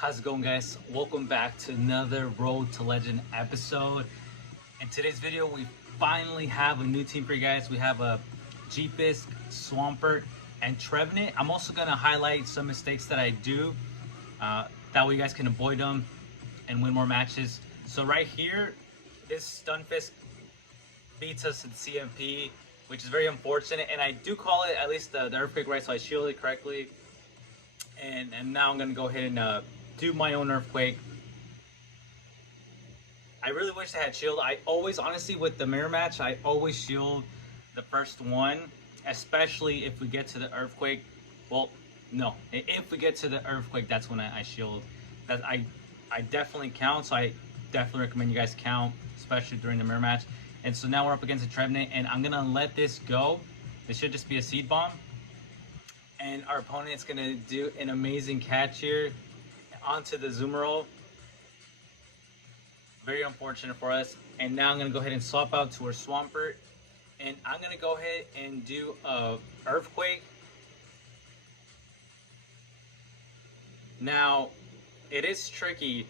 How's it going, guys? Welcome back to another Road to Legend episode. In today's video, we finally have a new team for you guys. We have a Fisk, Swampert, and Trevenant. I'm also going to highlight some mistakes that I do. That way you guys can avoid them and win more matches. So right here, this Stunfisk beats us in CMP, which is very unfortunate. And I do call it at least the Earthquake, right? So I shielded it correctly. And now I'm going to go ahead and do my own Earthquake. I really wish I had shield. I always, honestly, with the mirror match, I always shield the first one, especially if we get to the Earthquake. Well, no, if we get to the Earthquake, that's when I shield. That I definitely count, so I definitely recommend you guys count, especially during the mirror match. And so now we're up against a Trevenant, and I'm gonna let this go. This should just be a seed bomb. And our opponent is gonna do an amazing catch here onto the Zoomerol. Very unfortunate for us. And now I'm gonna go ahead and swap out to our Swampert, and I'm gonna go ahead and do a Earthquake. Now, it is tricky.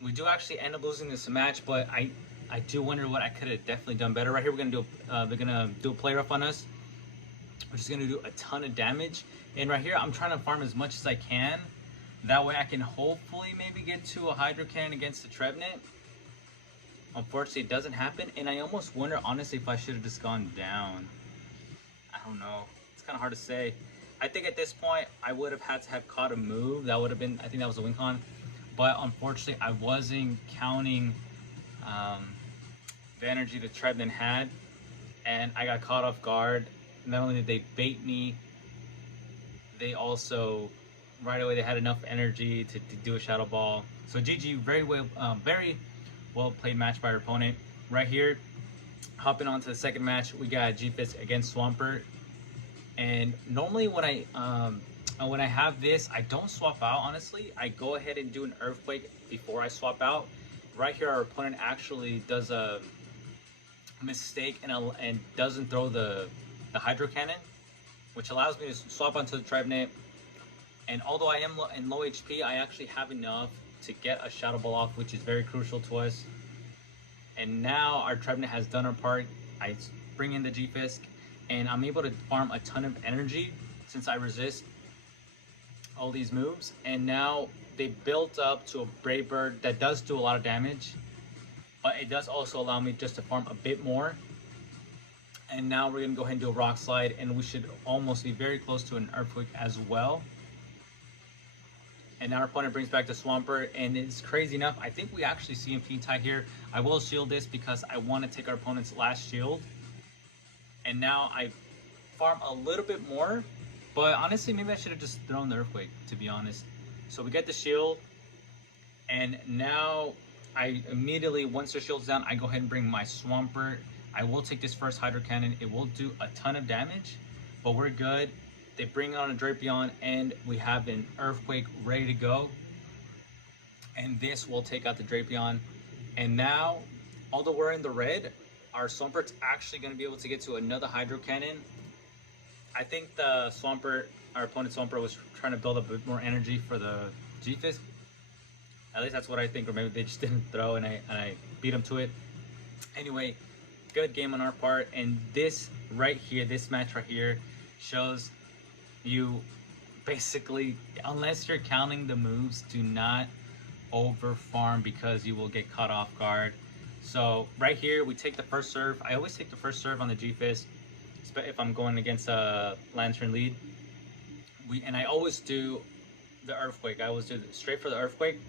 We do actually end up losing this match, but I do wonder what I could have definitely done better. Right here, we're gonna do they're gonna do a play rough on us, which is gonna do a ton of damage. And right here, I'm trying to farm as much as I can. That way I can hopefully maybe get to a Hydro Cannon against the Trevenant. Unfortunately, it doesn't happen. And I almost wonder, honestly, if I should have just gone down. I don't know. It's kind of hard to say. I think at this point, I would have had to have caught a move. That would have been, I think that was a win con. But unfortunately, I wasn't counting the energy the Trevenant had. And I got caught off guard. Not only did they bait me, they also... right away, they had enough energy to do a Shadow Ball. So GG, very well played match by our opponent. Right here, hopping on to the second match, we got Fisk against Swampert. And normally when I have this, I don't swap out, honestly. I go ahead and do an Earthquake before I swap out. Right here, our opponent actually does a mistake and doesn't throw the Hydro Cannon, which allows me to swap onto the Trevenant. And although I am in low HP, I actually have enough to get a Shadow Ball off, which is very crucial to us. And now our Trevenant has done our part. I bring in the Fisk, and I'm able to farm a ton of energy since I resist all these moves. And now they built up to a Brave Bird that does do a lot of damage, but it does also allow me just to farm a bit more. And now we're gonna go ahead and do a Rock Slide, and we should almost be very close to an Earthquake as well. And now our opponent brings back the Swampert, and it's crazy enough, I think we actually CMP tie here. I will shield this because I want to take our opponent's last shield. And now I farm a little bit more, but honestly, maybe I should have just thrown the Earthquake, to be honest. So we get the shield, and now I immediately, once their shield's down, I go ahead and bring my Swampert. I will take this first Hydro Cannon. It will do a ton of damage, but we're good. They bring on a Drapion, and we have an Earthquake ready to go. And this will take out the Drapion. And now, although we're in the red, our Swampert's actually going to be able to get to another Hydro Cannon. I think the Swampert, our opponent's Swampert, was trying to build up a bit more energy for the Fisk. At least that's what I think, or maybe they just didn't throw and I beat them to it. Anyway, good game on our part. And this right here, this match right here, shows you basically, unless you're counting the moves, do not over farm because you will get caught off guard. So right here, we take the first serve. I always take the first serve on the Fisk if I'm going against a Lantern lead. And I always do the Earthquake. I always do straight for the Earthquake.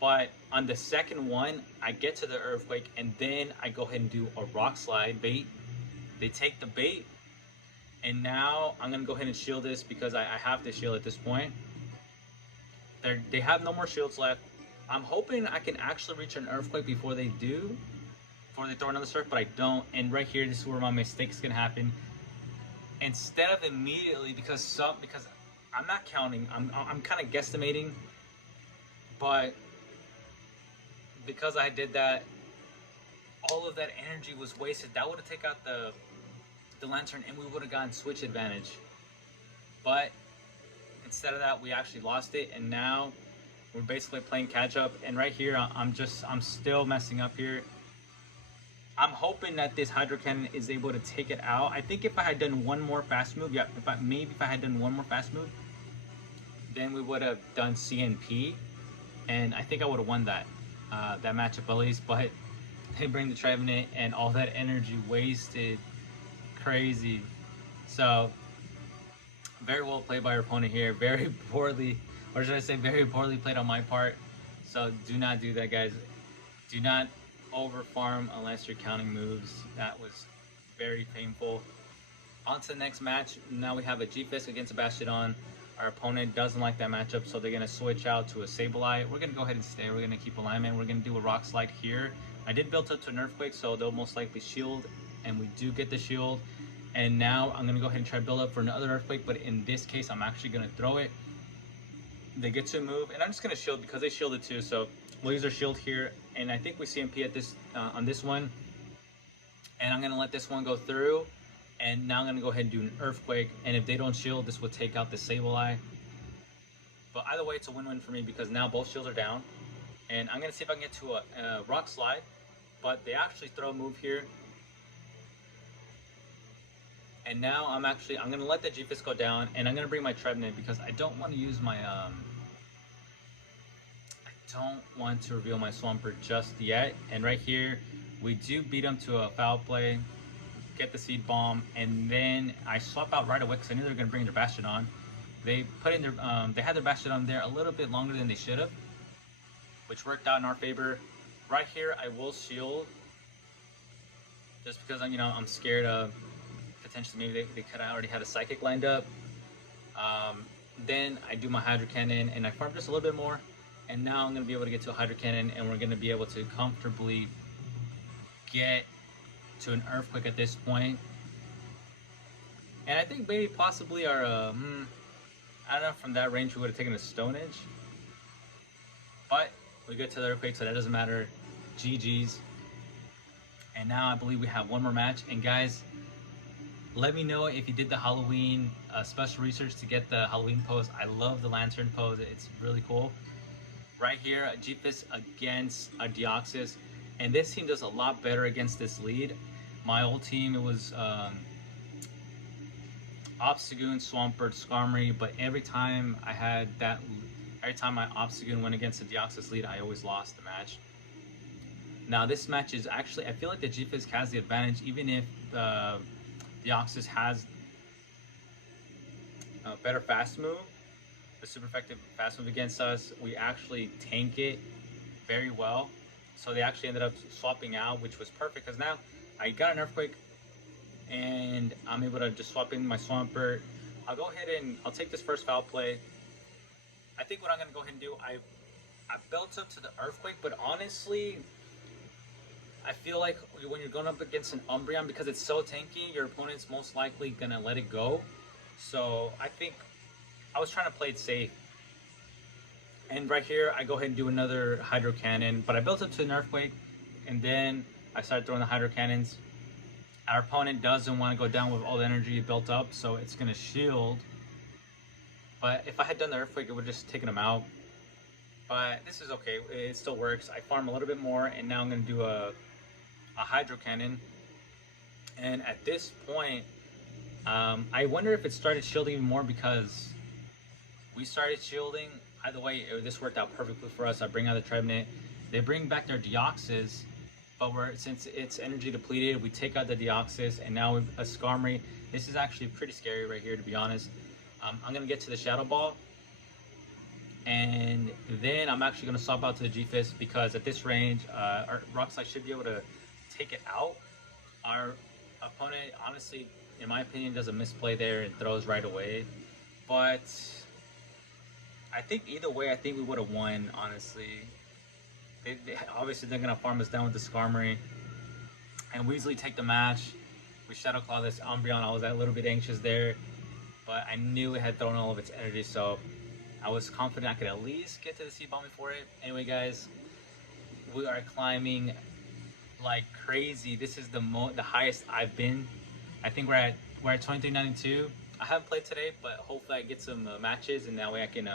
But on the second one, I get to the Earthquake, and then I go ahead and do a Rock Slide bait. They take the bait. And now I'm going to go ahead and shield this because I have to shield at this point. They have no more shields left. I'm hoping I can actually reach an Earthquake before they throw another surf, but I don't. And right here, this is where my mistake is going to happen. Instead of immediately, because I'm not counting, I'm kind of guesstimating. But because I did that, all of that energy was wasted. That would have taken out the Lantern, and we would have gotten switch advantage. But Instead of that, we actually lost it, and now we're basically playing catch up. And right here, I'm still messing up here. I'm hoping that this Hydro Cannon is able to take it out. I think if I had done one more fast move, yeah, if I had done one more fast move, then we would have done CNP, and I think I would have won that matchup at least. But they bring the Trevenant, and all that energy wasted, crazy. So very well played by our opponent here. Very poorly, or should I say, very poorly played on my part. So do not do that, guys. Do not over farm unless you're counting moves. That was very painful. On to the next match. Now we have a G-Fisk against a Bastiodon. Our opponent doesn't like that matchup, so they're going to switch out to a Sableye. We're going to go ahead and stay. We're going to keep alignment. We're going to do a Rock Slide here. I did build up to an Earthquake, so they'll most likely shield, and we do get the shield. And now I'm going to go ahead and try to build up for another Earthquake, but in this case, I'm actually going to throw it. They get to move, and I'm just going to shield because they shielded too, so we'll use our shield here. And I think we CMP at this on this one. And I'm going to let this one go through. And now I'm going to go ahead and do an Earthquake. And if they don't shield, this will take out the Sableye. But either way, it's a win-win for me because now both shields are down. And I'm going to see if I can get to a Rock Slide. But they actually throw a move here. And now I'm going to let the G-Fisk go down. And I'm going to bring my Trevenant because I don't want to use my... I don't want to reveal my Swampert just yet. And right here, we do beat them to a foul play. Get the Seed Bomb, and then I swap out right away because I knew they were going to bring their Bastiodon. They put in their, they had their Bastiodon there a little bit longer than they should have, which worked out in our favor. Right here, I will shield, just because I'm scared of potentially maybe they could have already had a Psychic lined up. Then I do my Hydro Cannon, and I farm just a little bit more, and now I'm going to be able to get to a Hydro Cannon, and we're going to be able to comfortably get to an Earthquake at this point. And I think maybe possibly our I don't know, from that range we would have taken a Stone Edge, but we get to the Earthquake, so that doesn't matter. GG's. And now I believe we have one more match. And guys, let me know if you did the Halloween special research to get the Halloween pose. I love the Lantern pose, it's really cool. Right here, a G-Fisk against a Deoxys. And this team does a lot better against this lead. My old team, it was Obstagoon, Swampert, Skarmory, but every time my Obstagoon went against the Deoxys lead, I always lost the match. Now this match is actually, I feel like the G-Fisk has the advantage, even if the Deoxys has a better fast move, a super effective fast move against us. We actually tank it very well. So they actually ended up swapping out, which was perfect because now I got an Earthquake and I'm able to just swap in my Swampert. I'll go ahead and I'll take this first foul play. I think what I'm going to go ahead and do, I built up to the Earthquake, but honestly, I feel like when you're going up against an Umbreon, because it's so tanky, your opponent's most likely going to let it go. So I think I was trying to play it safe. And right here, I go ahead and do another Hydro Cannon, but I built up to an Earthquake, and then I started throwing the Hydro Cannons. Our opponent doesn't want to go down with all the energy built up, so it's going to shield. But if I had done the Earthquake, it would have just taken him out. But this is okay, it still works. I farm a little bit more, and now I'm going to do a Hydro Cannon. And at this point, I wonder if it started shielding even more because we started shielding. Either way, this worked out perfectly for us. I bring out the Trevenant. They bring back their Deoxys, but since it's energy depleted, we take out the Deoxys, and now with a Skarmory. This is actually pretty scary right here, to be honest. I'm going to get to the Shadow Ball, and then I'm actually going to swap out to the G-Fisk because at this range, our Rock Slide should be able to take it out. Our opponent, honestly, in my opinion, does a misplay there and throws right away. But I think either way, I think we would have won, honestly. Obviously, they're going to farm us down with the Skarmory. And we easily take the match. We Shadow Claw this Umbreon. I was a little bit anxious there. But I knew it had thrown all of its energy, so I was confident I could at least get to the Seed Bomb before it. Anyway, guys, we are climbing like crazy. This is the highest I've been. I think we're at 2392. I haven't played today, but hopefully I get some matches, and that way I can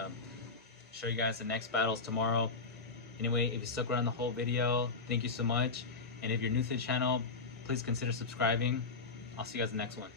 show you guys the next battles tomorrow. Anyway, if you stuck around the whole video, thank you so much. And if you're new to the channel, please consider subscribing. I'll see you guys in the next one.